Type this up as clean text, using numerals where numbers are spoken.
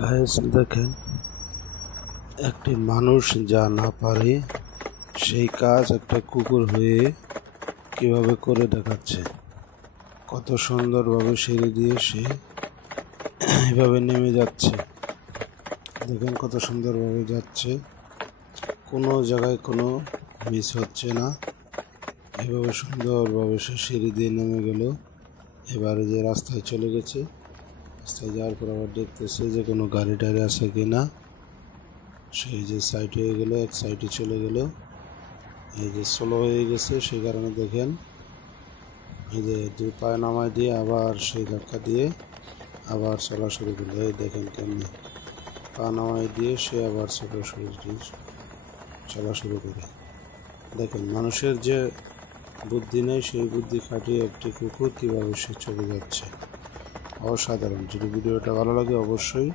Guys দেখেন, একটি মানুষ যা না পারে সেই কাজ একটা কুকুর হয়ে কিভাবে করে দেখাচ্ছে। কত সুন্দরভাবে সিঁড়ি দিয়ে সে এভাবে নেমে যাচ্ছে। দেখেন কত সুন্দরভাবে যাচ্ছে, কোনো জায়গায় কোনো মিস হচ্ছে না। এভাবে সুন্দরভাবে সে সিঁড়ি দিয়ে নেমে গেল। এবারে যে রাস্তায় চলে গেছে, রাস্তায় যাওয়ার পর আবার দেখতেছে যে কোনো গাড়ি টাড়ি আছে কিনা। সেই যে সাইড হয়ে গেল, এক সাইডে চলে গেল। এই যে স্লো হয়ে গেছে, সেই কারণে দেখেন এই যে দুই পায়ে নামায় দিয়ে আবার সেই ধাক্কা দিয়ে আবার চলা শুরু করলো। এই দেখেন কেমনি পা নামায় দিয়ে সে আবার চলা শুরু করে। দেখেন মানুষের যে বুদ্ধি নেই, সেই বুদ্ধি খাটিয়ে একটি কুকুর কীভাবে সে চলে যাচ্ছে। অসাধারণ। যদি ভিডিওটা ভালো লাগে অবশ্যই